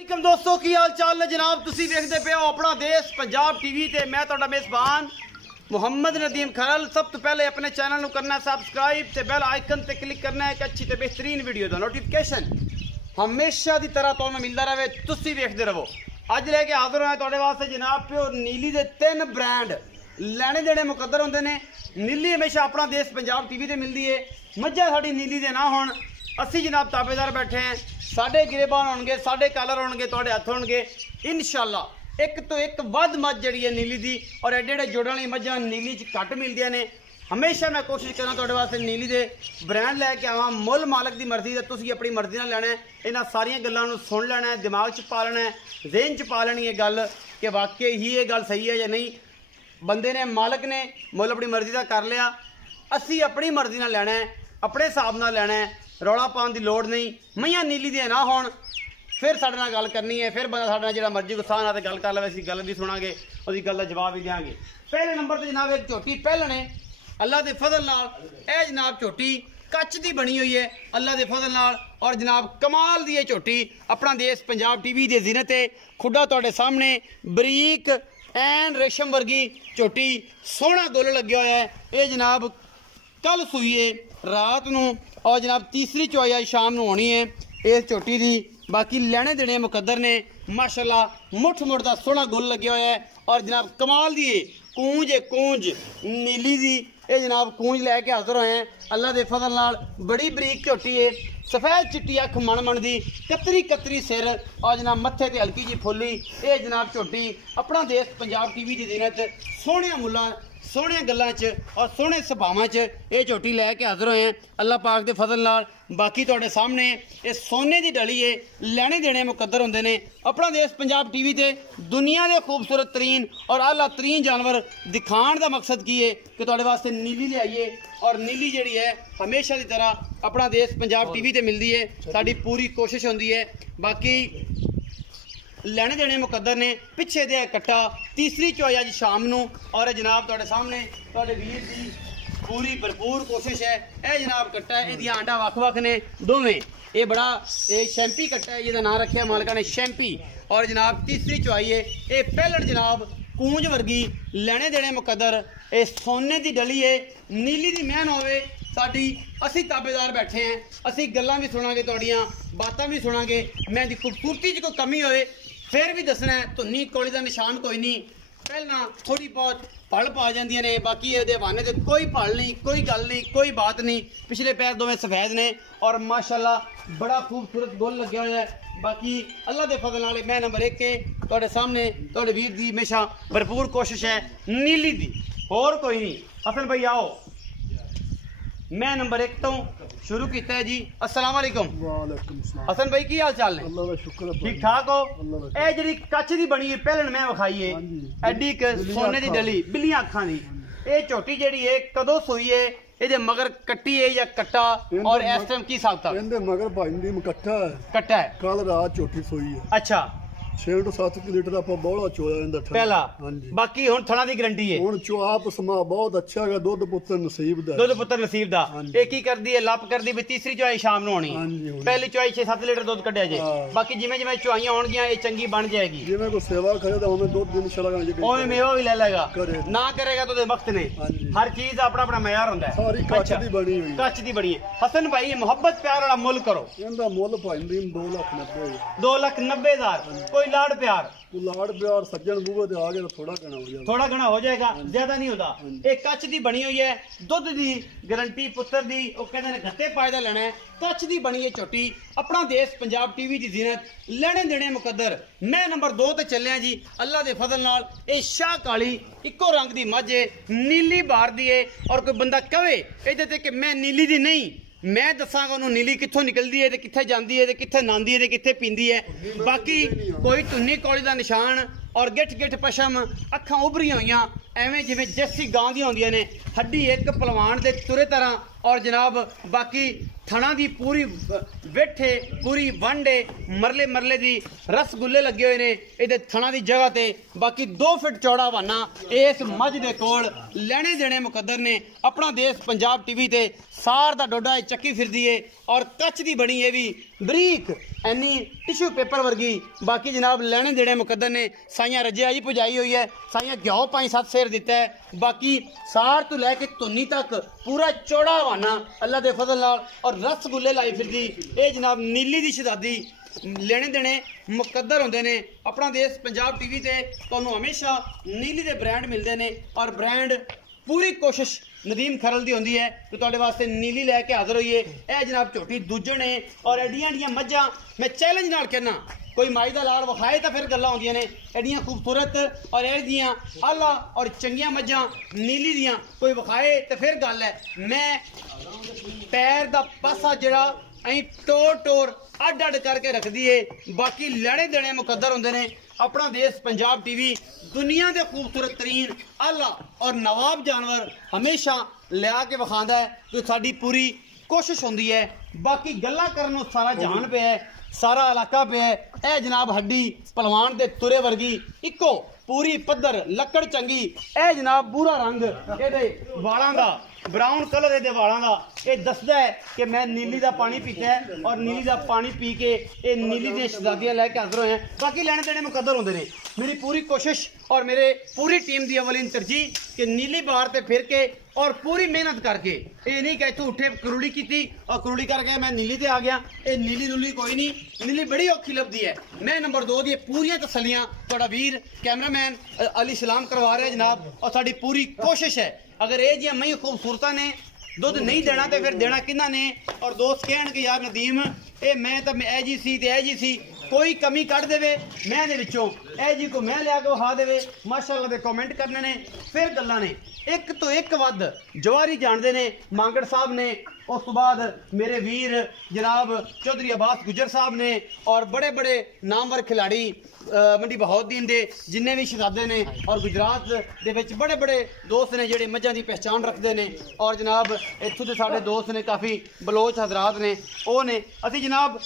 दोस्तों की हाल चाल ने जनाब तुसी देखते पे हो अपना देश पंजाब टीवी ते मैं तुहाडा मेज़बान मुहम्मद नदीम खरल। सब तो पहले अपने चैनल करना है सबसक्राइब ते बेल आइकन ते क्लिक करना है एक अच्छी ते बेहतरीन वीडियो का नोटिफिकेशन हमेशा की तरह तुहानू मिलता रहे तुसी देखते रहो। अज लेके हाजिर होया तुहाडे वास्ते जनाब प्यो नीली दे 3 ब्रांड लैने देने मुकद्दर होंदे ने। नीली हमेशा अपना देश पंजाब टीवी ते मिलती है। मज्झां साडी नीली दे ना होण असी जनाब ताबेदार बैठे हैं। साढ़े गिरेबान होंगे साढ़े कलर होंगे तुहाडे हत्थ होंगे इंशाअल्लाह एक तो एक वध मझ जी है नीली दी। और एडे एडे जुड़न वाली मझां नीली च घट मिलदियां ने। हमेशा मैं कोशिश करा तुहाडे वास्ते नीली दे ब्रांड लैके आवां मुल मालक की मर्जी का तुसीं अपनी मर्जी नाल लैणा है। इन्हां सारियां गल्लां नूं सुन लैणा है दिमाग च पा लेना है ज़हन च पा लेनी है गल कि वाकई ही ये गल सही है या नहीं। बंदे ने मालक ने मुल अपनी मर्जी का कर लिया असी अपनी मर्जी नाल लैणा है अपने हिसाब नाल लैणा है। रौला पाने की लोड़ नहीं मईयां नीली दे ना होण फिर साडे नाल गल करनी है फिर बंदा साडे नाल जिहड़ा मर्जी गुस्सा ना ते गल कर लवे असीं गल भी सुणांगे उसकी गल दा जवाब भी देंगे। पहले नंबर ते जनाब एक झोटी पहलने अल्लाह के फजल नाल ए जनाब झोटी कच की बनी हुई है अल्लाह के फजल नाल। और जनाब कमाल दी झोटी अपना देश पंजाब टीवी की जीनत है। खुडा तुहाडे सामने बरीक एन रेशम वर्गी झोटी सोहना गुल लग्या होया है। ये जनाब कल सूई है रात नूं और जनाब तीसरी चौई आज शाम नूं होनी है इस झोटी की। बाकी लैने देने मुकद्दर ने माशाल्लाह मुठ मुठ का सोहना गुल लग्या होया है। और जनाब कमाल दी कूंज है कूंज नीली दी ये जनाब कूंज लैके हाजिर होए हैं अल्लाह के फजल नाल। बड़ी बरीक झोटी है सफेद चिट्टी अख मन मन दी कतरी कतरी सिर और जनाब मत्थे ते हल्की जी फुल्ली ये जनाब झोटी अपना देश पंजाब टीवी की जीनत सोहणिया मुल्लां सोहने गल्लां च और सोहने सुभावां च ये झोटी लैके हाजिर होए हैं अल्लाह पाक के फजल नाल। बाकी तुहाडे सामने ये सोने की डली है लैने देने मुकद्दर होंदे ने। अपना देश पंजाब टीवी ते दुनिया के खूबसूरत तरीन और आला तरीन जानवर दिखाण का मकसद की है कि तुहाडे वास्ते नीली लियाइए। और नीली जिहड़ी है हमेशा की तरह अपना देश पंजाब टीवी ते मिलती है साडी पूरी कोशिश होंदी है। बाकी लैने देने मुकद्दर ने पिछे दे कट्टा तीसरी चौई अज शाम नूं और जनाब तुहाडे सामने तुहाडे वीर की पूरी भरपूर कोशिश है। यह जनाब कट्टा है इहदियां आंडा वख वख ने दोवें ये बड़ा ये शैंपी कट्टा है जिहदा नाम रखिया मालका ने शैंपी। और जनाब तीसरी चौई है ये पहलड़ जनाब कूंज वर्गी लैने देने मुकद्दर ये सोने की डली है नीली दी मैन होवे साडी असी ताबेदार बैठे हैं असी गल्लां भी सुनांगे तुहाडियां बातां भी सुनांगे। मैं दी खूबसूरती च कोई कमी होए फिर भी दसना है धुन्नी कोली का निशान कोई नहीं पहला थोड़ी बहुत पल पा जांदियां ने बाकी ये हवाने से कोई पल नहीं कोई गल नहीं कोई बात नहीं। पिछले पैर दोवें सफेद ने और माशाल्लाह बड़ा खूबसूरत गोल लग्या हुआ है। बाकी अल्लाह के फजल नाल मैं नंबर 1 के तुहाडे सामने तुहाडे वीर की हमेशा भरपूर कोशिश है नीली दी होर कोई नहीं। हसन भाई आओ मैं नंबर 1 तो शुरू किया है जी। अस्सलाम वालेकुम। हसन भाई की हाल चाल ने? अल्लाह दा शुक्र है ठीक ठाक हो? ए जी कच दी बनी है पहलन मैं विखाई है एडी सोने की डली बिल्लियां अखां दी ये झोटी जिहड़ी है कदों सूई है ये मगर कट्टी है या कट्टा और इस टाइम की हिसाब था? इहदे मगर भाई दी कट्टा है कट्टा है कल रात झोटी सोई है। अच्छा 6 to 7 लीटर ਆਪਾਂ ਬੋਲਾ ਚੋਇਆ ਇਹਦਾ पहला ਹਾਂਜੀ बाकी हुण थणा दी गारंटी है ਹੁਣ ਚੁਆਪ ਸਮਾ ਬਹੁਤ ਅੱਛਾ ਹੈ ਦੁੱਧ ਪੁੱਤਰ ਨਸੀਬ ਦਾ दुध पुत्र नसीब दा ये की करदी है लप करदी भी तीसरी चौई शाम ਨੂੰ होनी ਹਾਂਜੀ पहली चौई 6-7 लीटर दुध कढ़िया जे बाकी जिवें जिवें चौइयां होणगियां ये चंगी बन जाएगी ਜਿਵੇਂ ਕੋਈ ਸੇਵਾ ਕਰੇ ਤਾਂ ਉਹਨੇ ਦੁੱਧ ਦਿਨ ਛੜਾਗਾ ਜੇ ओवे मेवा भी ले लेगा करे। ना करेगा तो वक्त ने ਹਾਂਜੀ हर चीज का अपना अपना मयार होंदा है। ਸਾਰੀ ਕੱਚ ਦੀ ਬਣੀ ਹੋਈ कच दी बड़ी है। हसन भाई ये मोहब्बत प्यार वाला मुल करो ਇਹਦਾ ਮੁੱਲ ਭਾਈ ਦੀ 2,90,000 2,90,000 कोई लाड़ प्यार ਤੂੰ ਲਾੜ ਪਿਆਰ ਸੱਜਣ ਬੂਹੇ ਤੇ ਆ ਗਿਆ ਤਾਂ ਥੋੜਾ ਕਹਿਣਾ ਹੋ ਜਾਏਗਾ थोड़ा घना हो जाएगा ज्यादा नहीं होता। एक कच दी बनी हुई है दुध दी गारंटी पुत्र दी वो कहते हैं गत्ते फायदा लेना है कच दी बनी है झोटी अपना देश पंजाब टीवी की जीनत लेने देने मुकद्दर। मैं नंबर 2 ते चलिया जी अल्लाह के फजल नाल ये शाह काली इको रंग दी मझ है नीली बार दी है। और कोई बंदा कहे इहदे ते कि मैं नीली दी नहीं मैं दसांगा उन्होंने नीली कित्थों निकलती है ते कित्थे जांदी है ते कित्थे नांदी है ते कित्थे पींदी है। बाकी कोई धुन्नी कौली का निशान और गिठ गिठ पशम अखां उभरी हुई एवें जिवें जैसी गां दी होंदियां ने हड्डी एक पलवान दे तुरे तरह और जनाब बाकी थणा दी पूरी वेठे पूरी वंडे मरले मरले दी रसगुल्ले लगे हुए ने इहदे थणा दी जगह ते बाकी 2 फुट चौड़ा वाना इस मझ दे कोल लेने देने मुकद्दर ने अपना देश पंजाब टीवी ते सार दा डोडा चक्की फिरदी है और कच दी बनी है भी बरीक एनी टिश्यू पेपर वर्गी बाकी जनाब लेने देने मुकद्दर ने साइयां रजिया जी पुजाई हुई है साइयां घ्यो 5-7 सेर दिता है बाकी सार तो लैके धुन्नी तक पूरा चौड़ा वाना अल्लाह दे फजल नाल और रसगुल्ले लाई फिरदी ये जनाब नीली दी शहजादी लेने देने मुकद्दर होंदे ने अपना देश पंजाब टीवी ते तुहानू हमेशा नीली दे ब्रांड मिलते हैं और ब्रांड पूरी कोशिश नदीम खरल दी होंदी है कि तुहाडे वास्ते नीली लैके हाज़र होइए ए जनाब झोटी दूजण है और एडियां एडियां मज्जां मैं चैलेंज नाल कहना कोई माई दा लाड़ विखाए तो फिर गल्लां होंदियां ने एडियां खूबसूरत और एडियां आला और चंगियां मज्जां नीली दियां कोई विखाए तो फिर गल है मैं पैर दा पासा जड़ा अं टोर टोर अड अड करके रख दिए बाकी लड़े देने मुकद्दर होंदे ने अपना देश पंजाब टीवी दुनिया के खूबसूरत तरीन आला और नवाब जानवर हमेशा लिया के विखांदा है तो साडी पूरी कोशिश होंदी है बाकी गल्लां करनों सारा जहान पे है सारा इलाका पे है ए जनाब हड्डी पहलवान दे तुरे वर्गी इको पूरी पद्धर लकड़ चंगी ए जनाब बूरा रंग एदे वालां दा ब्राउन कलर ए वालों का यह दसदा है कि मैं नीली का पानी पीता है और नीली का पानी पी के ये नीली दी शहजादियां लैके हाजिर होए हैं बाकी लेने देने मुकद्दर होंदे ने मेरी पूरी कोशिश और मेरे पूरी टीम की अवलीन तरजीह कि नीली बार ते फिर के और पूरी मेहनत करके ये नहीं कि इतों उठे करुड़ी की और करुड़ी करके मैं नीली ते आ गया ये नीली नुली कोई नहीं नीली बड़ी औखी लभदी है मैं नंबर 2 दी पूरियां तसलियां तुहाडा वीर कैमरामैन अली सलाम करवा रहा है जनाब और साडी पूरी कोशिश है अगर ये जी मई खूबसूरत ने दुध नहीं देना तो फिर देना किन्ना ने और दोस्त कहन कि यार नदीम ये मैं तो ए जी सी ते ए जी सी कोई कमी कढ़ देवे मैं दे विचों ए जी को मैं लिया के विखा देवे माशाअल्लाह दे कमेंट करने ने फिर गल्लां ने एक तो एक वध जवारी जानते ने मांगड़ साहब ने उस तो बाद मेरे वीर जनाब चौधरी अब्बास गुजर साहब ने और बड़े बड़े नामवर खिलाड़ी मंडी बहाउद्दीन दे जिन्ने भी शहजादे ने और गुजरात दे विच बड़े बड़े दोस्त ने जिहड़े मझां दी पहचान रखते हैं और जनाब इत्थों दे साडे दोस्त ने काफ़ी बलोच हजरात ने वो ने असी जनाब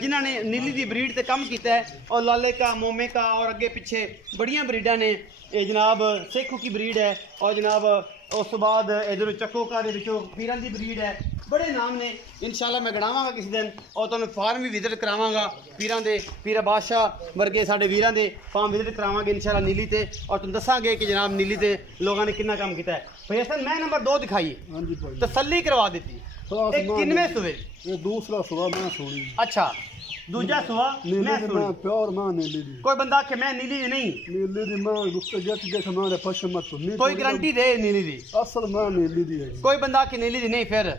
जिन्हां ने नीली दी ब्रीड ते कम कीता है और लाले का मोमे का और अगे पिछे बड़ियां ब्रीडां ने ये जनाब सेखू की ब्रीड है और जनाब उस तो बाद इधर चक्कोका दे विचों पीरां दी ब्रीड है बड़े नाम ने इंशाल्लाह मैं गणावांगा किसी दिन और तुहानूं फार्म भी विजिट करावांगा पीरां दे पीरा बादशाह वर्गे साडे वीरां दे फार्म विजिट करावांगे इंशाल्लाह नीली ते और तुहानूं दसांगे कि जनाब नीली ते लोगों ने कितना काम किया है भाई हसन मैं नंबर 2 दिखाइए तसल्ली करवा दी किनवे सुवे ये दूसरा सुवा मैं सुनी अच्छा दूजा सुवा मैं सुनी प्योर मां नीली दी कोई बंदा के मैं नीली दी नहीं नीली दी मां गुस्से जट जट हमारे पश्चिम मत कोई गारंटी दे नीली दी असल मां नीली दी है कोई बंदा के नीली दी नहीं फिर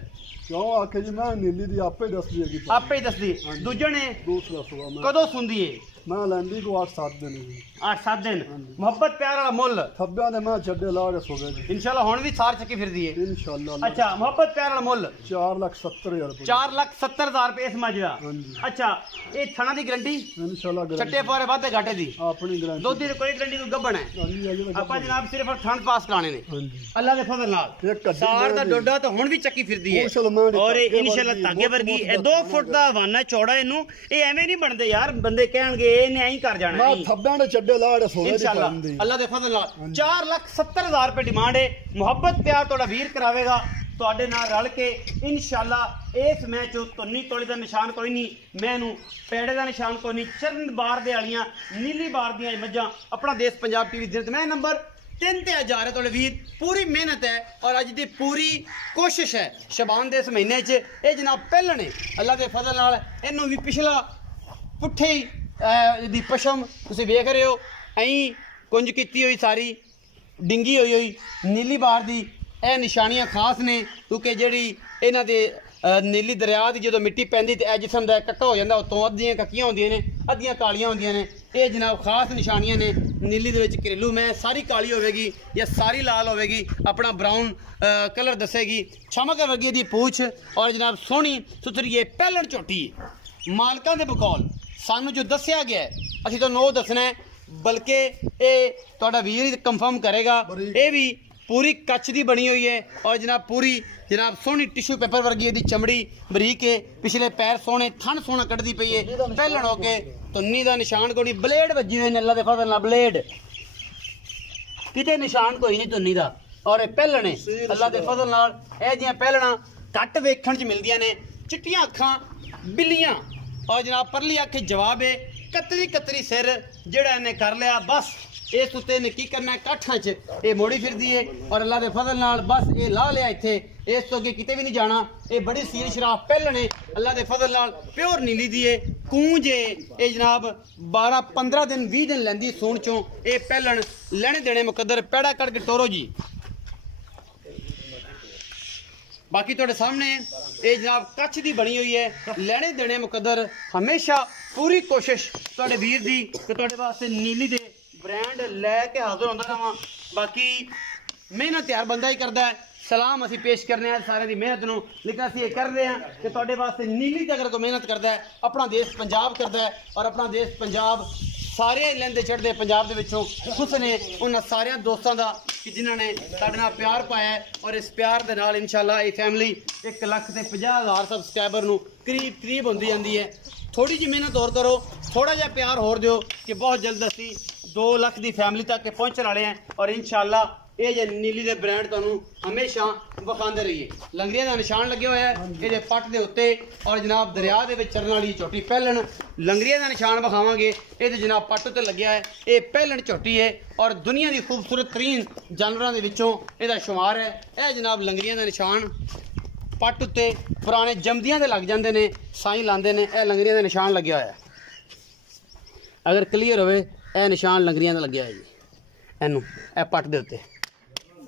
क्यों आखे जी मैं नीली दी आपे दस दी है आपे ही दस दी दूजे ने दूसरा सुवा मैं कदों सुनदी है मैं लैंडी को 8-7 दिन 8-7 दिन मोहब्बत प्यार वाला मुल थब्बियां दे मैं छड्डे ला के सोवे जी इंशाल्लाह हुण भी सार चक्की फिरदी है इंशाल्लाह अच्छा मोहब्बत प्यार वाला मुल 4,70,000 रुपए 4,70,000 रुपए इस मज दा अच्छा ये थणा दी गारंटी इंशाल्लाह छट्टे पारे वादे घाटे दी अपनी गारंटी दो दिन कोई गारंटी कोई गब्बन है आपा जनाब सिर्फ थण पास कराने ने अल्लाह दे फजल नाल सार दा डोडा तो हुण भी चक्की फिरदी है और इंशाल्लाह धागे वर्गी 2 फुट दा वाना चौड़ा इनू ये एवें नहीं बनदे यार बंदे कहणगे इने ऐं कर जाना मैं थब्बियां दे छड्डे ला के सोवे इंशाल्लाह अल्लाह दे फजल नाल 4,70,000 रुपए डिमांड है मोहब्बत प्यार तोड़ा वीर करावेगा ਤੁਹਾਡੇ ਨਾਲ ਰਲ ਕੇ ਇਨਸ਼ਾਅੱਲਾ ਇਸ ਮੈਚ ਧੁੰਨੀ ਤੋਲੇ ਦਾ ਨਿਸ਼ਾਨ ਕੋਈ ਨਹੀਂ ਮੈਨੂੰ ਪੈੜੇ ਦਾ ਨਿਸ਼ਾਨ ਕੋਈ ਨਹੀਂ ਚਰਨ ਬਾਰ ਦੇ ਵਾਲੀਆਂ ਨੀਲੀ ਬਾਰ ਦੀਆਂ ਮੱਝਾਂ ਆਪਣਾ ਦੇਸ਼ ਪੰਜਾਬ ਟੀਵੀ ਦੇ ਮੈਂ ਨੰਬਰ 3 ਤੇ ਆ ਜਾ ਰਿਹਾ ਤੁਹਾਡੇ ਵੀਰ पूरी मेहनत है और अज की पूरी कोशिश है शबान के इस महीने ये जनाब पहले ने अल्लाह के फजल नाल इनू भी पिछला पुट्ठे दी पशम तुसीं वेख रहे हो ऐं कुंज की हुई सारी डिंगी हुई नीली बार की ਇਹ ਨਿਸ਼ਾਨੀਆਂ ਖਾਸ ਨੇ ਕਿਉਂਕਿ ਜਿਹੜੀ ਇਹਨਾਂ ਦੇ ਨੀਲੀ ਦਰਿਆ ਦੀ ਜਦੋਂ ਮਿੱਟੀ ਪੈਂਦੀ ਤੇ ਇਹ ਜਿਸਮ ਦਾ ਕੱਟਾ ਹੋ ਜਾਂਦਾ ਉਤੋਂ ਅੱਧੀਆਂ ਕੱਕੀਆਂ ਹੁੰਦੀਆਂ ਨੇ ਅੱਧੀਆਂ ਕਾਲੀਆਂ ਹੁੰਦੀਆਂ ਨੇ ਇਹ ਜਨਾਬ ਖਾਸ ਨਿਸ਼ਾਨੀਆਂ ਨੇ ਨੀਲੀ ਦੇ ਵਿੱਚ ਘਰੇਲੂ ਮੈਂ ਸਾਰੀ ਕਾਲੀ ਹੋਵੇਗੀ ਜਾਂ ਸਾਰੀ ਲਾਲ ਹੋਵੇਗੀ ਆਪਣਾ ਬਰਾਊਨ ਕਲਰ ਦੱਸੇਗੀ ਚਮਕ ਵਰਗੀ ਦੀ ਪੂਛ ਔਰ ਜਨਾਬ ਸੋਹਣੀ ਸੁਥਰੀ ਇਹ ਪਹਿਲਣ ਝੋਟੀ ਮਾਲਕਾਂ ਦੇ ਬਕੌਲ ਸਾਨੂੰ ਜੋ ਦੱਸਿਆ ਗਿਆ ਅਸੀਂ ਤੁਹਾਨੂੰ ਉਹ ਦੱਸਣਾ ਬਲਕਿ ਇਹ ਤੁਹਾਡਾ ਵੀਰ ਕੰਫਰਮ ਕਰੇਗਾ ਇਹ ਵੀ पूरी कच्छ की बनी हुई है और जनाब पूरी जनाब सोहनी टिश्यू पेपर वर्गी इहदी चमड़ी बरीक है, पिछले पैर सोहने, थन सोहना कटदी पई है, पहलन होके तुन्नी दा निशान कोई नहीं, ब्लेड वजी हुए ने अल्लाह दे फजल नाल, ब्लेड किते निशान कोई नहीं तुन्नी दा। और पहलन है अल्लाह दे फजल नाल, ए जियां पहलना घट वेखण च मिलदियां ने, चिट्टियां अखां बिल्लियां और जनाब परली अख जवाब है, कतरी कतरी सिर जेड़ा इन्हें कर लिया बस इस उत्ते ने की करना काठा च ये मोड़ी फिरदी है और अल्लाह दे फजल नाल बस ये ला लिया इत्थे, इस तो अगे किते भी नहीं जाना। ये बड़ी सील शराफ पहलन है अल्लाह दे फजल नाल, प्योर नीली दी है, कूंज है ये जनाब 12-15 दिन 20 दिन लैंदी सूण चों। ये पहलन लैने देने मुकद्दर, पैड़ा कट के टोरो जी। बाकी तुहाडे सामने ये जनाब कच्छ दी बनी हुई है, लैने देने मुकद्दर, हमेशा पूरी कोशिश तुहाडे वीर दी कि तुहाडे वास्ते नीली दे ब्रांड लैके हाजिर होंदा रहां। बाकी मेहनत यार बंदा ही करता है, सलाम असी पेश करने हैं सारे दी मेहनत नूं, लेकिन असी ये कर रहे हैं कि तुहाडे वास्ते नीली ते अगर कोई मेहनत करता है, अपना देश पंजाब करता है और अपना देश पंजाब सारे लैंदे चढ़दे पंजाब दे विचों खुश ने उन्हां सारे दोस्तां दा कि जिन्हां ने साडे नाल प्यार पाया है और इस प्यार दे नाल इंशाअल्लाह ये फैमिली 1,50,000 सबसक्राइबर नूं करीब होंदी जांदी है। थोड़ी जी मेहनत और करो, थोड़ा जिहा प्यार होर दिओ कि बहुत जल्द असी 2 लाख की फैमिली तक पहुंचने वाले हैं और इंशाअल्लाह ये जे नीली दे ब्रांड तुहानूं हमेशा विखांदे रहिए। लंगरिया का निशान लगे हुआ है ये पट के उत्ते और जनाब दरिया के चरण वाली झोटी पहलन, लंगरिया का निशान विखावांगे ये जनाब पट उत्ते लग्या है, ये पहलन झोटी है और दुनिया की खूबसूरत तरीन जानवरों के विचों इहदा शुमार है। यह जनाब लंगरिया का निशान पट उत्ते पुराने जमदियां दे लग जाते हैं, साई लाते हैं, यह लंगरिया का निशान लग्या होया। अगर क्लीयर होवे यह निशान लंगरिया का लग्या है जी, इनू ए पट दे उत्ते।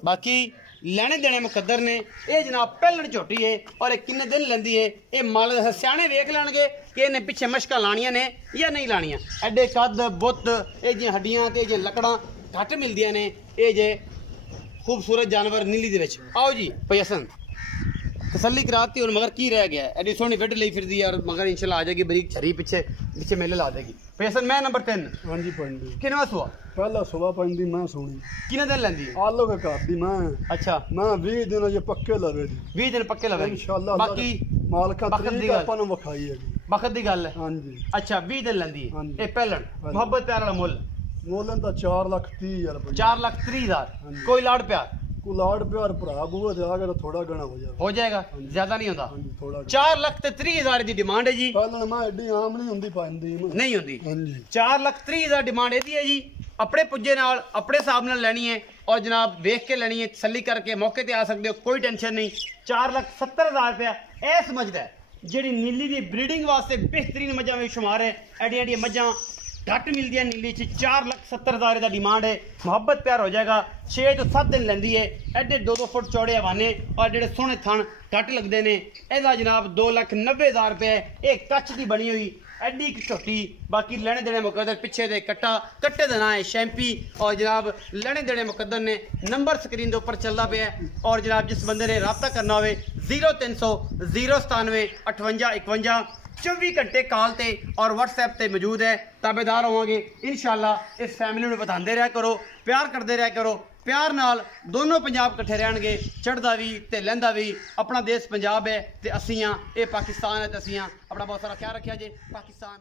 बाकी लैने देने मुकद्दर ने, ये जनाब पहलन झोटी है और ये किन्ने दिन लेंदी है, ये माल सियाने वेख लैणगे कि इन्हें पिछे मशकां लाणियां ने या नहीं लाणियां। एडे कद बुत ये जे हड्डियां ते जे लकड़ां घट मिलदियां ने, ये जे खूबसूरत जानवर नीली दे विच। आओ जी भाई हसन तसल्ली कराती और मगर की रह गया है, एडी सोहनी बेड ली फिरदी है और मगर इंशाल्लाह आ जाएगी बरीक छरी पिछे मेले ला देगी। भाई हसन मैं नंबर 3 हाँ जी पंडी किनवा सुआ पहला सुबह पंडी मैं सोनी किने दिन लेंदी आलो के घर दी मैं अच्छा मैं 20 दिन अजे पक्के लवे जी 20 दिन पक्के लवे इंशाल्लाह बाकी मालका बखत दी तरीक गल अपन वखाई है जी बखत दी गल है हाँ जी अच्छा 20 दिन लेंदी हाँ जी। ये पहलन मोहब्बत प्यार वाला मुल मोलन तो 4,30,000 रुपये 4,30,000 हाँ जी। कोई लाड़ प्यार को लाड़ प्यार भरा बुआ ते आगे थोड़ा गणा हो जाएगा ज्यादा नहीं होता। हाँ जी थोड़ा 4,30,000 की डिमांड है जी, पहले मैं एडी आम नहीं हुंदी पांदी नहीं होती। हाँ जी 4,30,000 डिमांड एदी है जी, अपने पुज्जे नाल अपने हिसाब नाल लेनी है और जनाब वेख के लेनी है, तसल्ली करके मौके ते आ सकते हो, कोई टेंशन नहीं। 4,70,000 रुपया ए समझदा है जेड़ी नीली दी ब्रीडिंग वास्ते बेहतरीन मज्जां में शुमार है। एडी मज्जां घट मिलती है नीली च 4,70,000 का डिमांड है। मुहब्बत प्यार हो जाएगा, 6 तो 7 दिन लेंदी है। एडे 2-2 फुट चौड़े हवाने और जेडे सोहने थन घट लगते हैं। एदा जनाब 2,90,000 रुपये एक कच्छ की बनी हुई एडी एक झोटी। बाकी लेने देने मुकद्दर पिछे दे कट्टे का नाम है शैंपी और जनाब लेने देने मुकद्दर ने नंबर स्क्रीन के उपर चलता पे है और जनाब जिस बंदे ने रब्ता करना हो 0300 097 58 51 24 घंटे कॉल ते और व्हाट्सएप ते मौजूद है। ताबेदार होवांगे इंशाअल्लाह। इस फैमिली में बताते रहा करो, प्यार करते रहा करो, प्यार नाल दोनों पंजाब कट्ठे रहणगे, चढ़दा भी ते लैंदा भी। अपना देश पंजाब है ते असीं ये पाकिस्तान है ते असीं अपना बहुत सारा ख्याल रखिया जे। पाकिस्तान